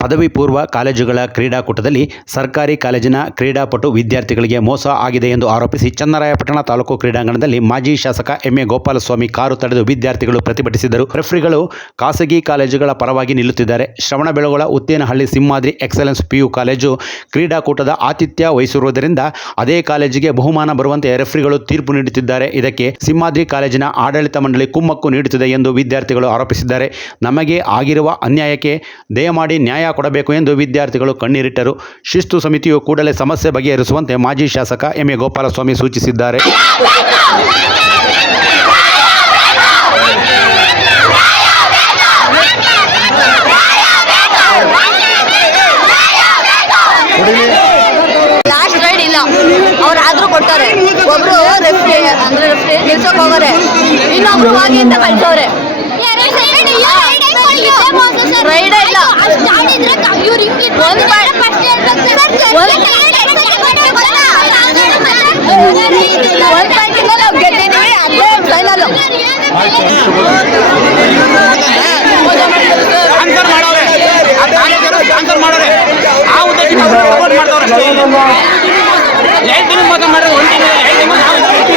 ಪದವಿ ಪೂರ್ವ ಕಾಲೇಜುಗಳ ಕ್ರೀಡಾಕೂಟದಲ್ಲಿ ಸರ್ಕಾರಿ ಕಾಲೇಜಿನ ಕ್ರೀಡಾಪಟು ವಿದ್ಯಾರ್ಥಿಗಳಿಗೆ ಮೋಸ ಆಗಿದೆ ಎಂದು ಆರೋಪಿಸಿ ಚನ್ನರಾಯಪಟ್ಟಣ ತಾಲೂಕು ಕ್ರೀಡಾಂಗಣದಲ್ಲಿ ಮಾಜಿ ಶಾಸಕ ಎಂ ಎ ಗೋಪಾಲಸ್ವಾಮಿ ಕಾರು ತಡೆದು ವಿದ್ಯಾರ್ಥಿಗಳು ಪ್ರತಿಭಟಿಸಿದರು ರೆಫ್ರಿಗಳು ಖಾಸಗಿ ಕಾಲೇಜುಗಳ ಪರವಾಗಿ ನಿಲ್ಲುತ್ತಿದ್ದಾರೆ. Shravanabelagola, Uttenahalli, Simhadri excellence PU college ಕ್ರೀಡಾಕೂಟದ ಆತಿಥ್ಯ ವಹಿಸಿರುವುದರಿಂದ ಅದೇ ಕಾಲೇಜಿಗೆ ಬಹುಮಾನ ಬರುವಂತೆ ರೆಫ್ರಿಗಳು ತೀರ್ಪು ನೀಡುತ್ತಿದ್ದಾರೆ. ಇದಕ್ಕೆ ಸಿಂಹಾದ್ರಿ ಕಾಲೇಜಿನ ಆಡಳಿತ ಮಂಡಳಿ ಕುಮ್ಮಕ್ಕು ನೀಡುತ್ತಿದೆ ಎಂದು ವಿದ್ಯಾರ್ಥಿಗಳು ಆರೋಪಿಸಿದ್ದಾರೆ. ನಮಗೆ ಆಗಿರುವ ಅನ್ಯಾಯಕ್ಕೆ ದಯಮಾಡಿ ನ್ಯಾಯ ಕೊಡಬೇಕು ಎಂದು ವಿದ್ಯಾರ್ಥಿಗಳು ಕಣ್ಣೀರಿಟ್ಟರು. ಶಿಸ್ತು ಸಮಿತಿಯು ಕೂಡಲೇ ಸಮಸ್ಯೆ ಬಗೆಹರಿಸುವಂತೆ ಮಾಜಿ ಶಾಸಕ ಎಂ ಎ ಗೋಪಾಲಸ್ವಾಮಿ ಸೂಚಿಸಿದ್ದಾರೆ. ಕೊಡ್ತಾರೆ. ಒಬ್ರು ರೆಫ್ರಿ ಅಂದ್ರೆ ರೆಫ್ರಿ ನಿಲ್ಸಕ್ ಹೋಗೋರೆ. ಇನ್ನೊಬ್ರು ಹೋಗಿ ಅಂತ ಕಳ್ಸೋರೆ. ರೈಡ್ ಇಲ್ಲ. ಸಪೋರ್ಟ್ ಮಾಡ್ದವ್ರೆ ಅಷ್ಟೇ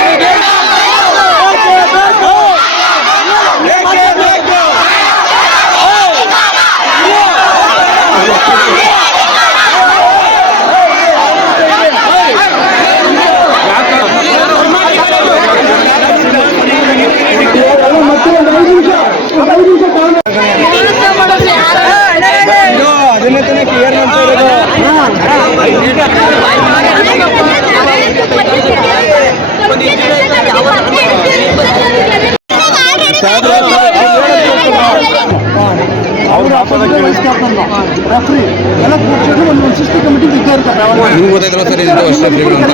ಆಪೋಸಿಟ್ ವಹಿಸ್ಕೊಂಡ್ಬಂದು ರೆಫ್ರಿ ಎಲ್ಲ ಕೂರ್ಸೋದು ಒಂದು ಒಂದು ಶಿಸ್ತು ಕಮಿಟಿ ಇದ್ದೇ ಇರುತ್ತೆ ನಿಮ್ಗೆ ಗೊತ್ತಾಯ್ತಲ್ಲ ಸರ್ ಇದು ಅಷ್ಟೇ ಫ್ರೀಗಳು ಅಂತ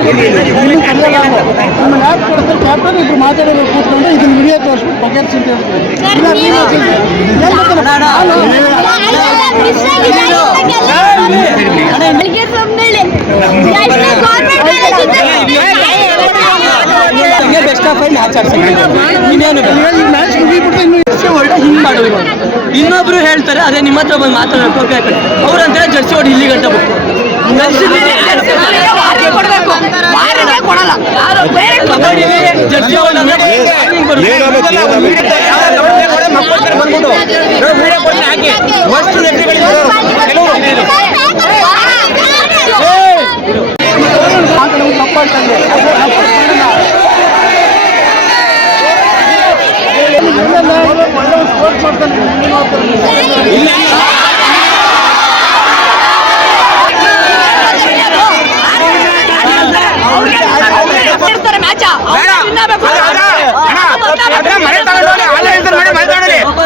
ನಮ್ಮನ್ನ ಯಾಕೆ ಕೊಡ್ತಾರೆ ಕ್ಯಾಪ್ಟನ್ ಇಬ್ರು ಮಾತಾಡೋರು ಕೂತ್ಕೊಂಡು ಇದನ್ನ ವಿಡಿಯೋ ತೋರಿಸ್ಬಿಟ್ಟು ಬಗೆಹರಿಸಿ ಅಂತ ಹೇಳ್ತಾರೆ ಇಲ್ಲ, ನೀನು ಏನ್ ಗೊತ್ತಲ್ಲ? ನಾನು- ಬೆಸ್ಟ್ ಆಫ್ ಫೈನ್ ಆಚರಿಸ್ತೀನಿ ಇನ್ನೇನು ಹೇಳ್ತಾರೆ ಅದೇ ನಿಮ್ಮ ಹತ್ರ ಬಂದು ಮಾತಾಡೋಕೆ ಹೋಗ್ತಾರೆ ಅವ್ರಂತಾರೆ ಜರ್ಸಿ ಹೊಡಿ ಇಲ್ಲಿ ಗಂಟ ಬೇಕು ಜರ್ಸಿ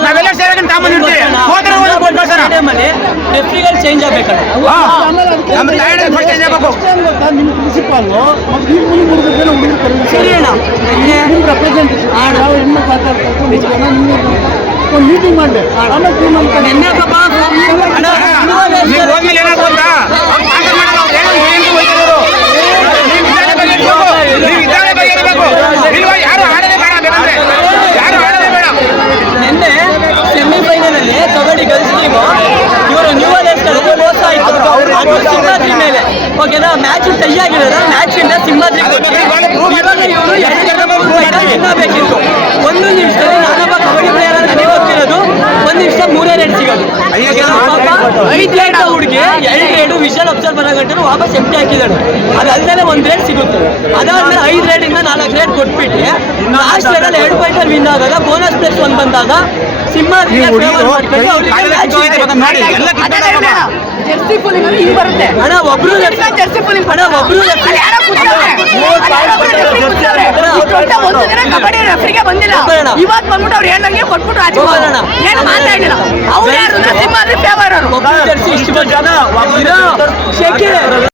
ನಾವೆಲ್ಲ ಸೇರ್ಕೊಂಡು ತಗೊಂಬಂದಿರ್ತೀವಿ ಹೋದ್ರೆ ಹೋಗಿ ಕೊಟ್ಟು ಸರ್ ರೆಫ್ರಿಗಳು ಚೇಂಜ್ ಆಗ್ಬೇಕಲ್ಲ ಆಮೇಲೆ ನಮ್ಮ ತಾಯಿನ first change ಆಗ್ಬೇಕು. ನಿಮ್ಮ ಪ್ರಿನ್ಸಿಪಾಲ್ ಮತ್ತೆ ಸರಿ ಅಣ್ಣ. ನಿಮ್ಮ ರೆಪ್ರೆಸೆಂಟೇಷನ್ ಹೆಣ್ಣು ನಿಮ್ಗೆ ಒಂದು ಮೀಟಿಂಗ್ ಮಾಡಿದೆ ಆಮೇಲೆ ಪಾಪ ನೀವು ಹೋದ್ಮೇಲೆ ಏನಾದ್ರು ತಿನ್ನಬೇಕಿತ್ತು. ಒಂದು ನಿಮಿಷದಲ್ಲಿ ನಾನೊಬ್ಬ ಕಬಡ್ಡಿ ಪ್ಲೇಯರ್ ಅಂತ ನೀವು ಹೋಗ್ತಿರೋದು ಒಂದು ನಿಮಿಷ ಮೂರೇ ರೇಟ್ ಸಿಗೋದು. ಐದು ರೇಟ್ ಹುಡುಗಿ ಎರಡು ರೇಡು ವಿಷಲ್ ಅಬ್ಸರ್ವ್ ಗಂಟೆ ವಾಪಸ್ ಎಂಟಿ ಹಾಕಿದಾಳು ಅದಲ್ದೇ ಒಂದ್ ರೇಟ್ ಸಿಗುತ್ತೆ. ಅದಾದ್ಮೇಲೆ ಐದು ರೇಟ್ ಇಂದ ನಾಲ್ಕು ರೇಟ್ ಕೊಟ್ಬಿಟ್ಟು ಲಾಸ್ಟ್ ರೇಟಲ್ಲಿ ಎರಡು ಪಾಯಿಂಟ್ ಅಲ್ಲಿ ವಿನ್ ಆದಾಗ ಬೋನಸ್ ಪ್ಲೇಸ್ ಒಂದು ಬಂದಾಗ ಸಿಂಹಾದ್ರಿ ಜರ್ಸಿ ಪುಲಿಂಗ್ ಹಿಂಗ್ ಬರುತ್ತೆ. ಅಣ್ಣ ಒಬ್ರು ಜರ್ಸಿ ಪುಲಿಂಗ್ ಅಣ್ಣ ಒಬ್ರು ಒಂದು ದಿನ ಕಬಡ್ಡಿ ರೆಫ್ರಿಗೆ ಬಂದಿಲ್ಲ. ಇವಾಗ ಇವತ್ತು ಬಂದ್ಬಿಟ್ಟು ಅವ್ರು ಹೇಳಂಗೆ ಕೊಟ್ಬಿಟ್ಟು ಆಚೆ ಒಬ್ಬರಣ್ಣ. ಏನು ಮಾತಾಡಿಲ್ಲ ಅವ್ರು ಯಾರು ಫೇವರ್ ಅವರು. ಜರ್ಸಿ ಇಷ್ಟು ಜನ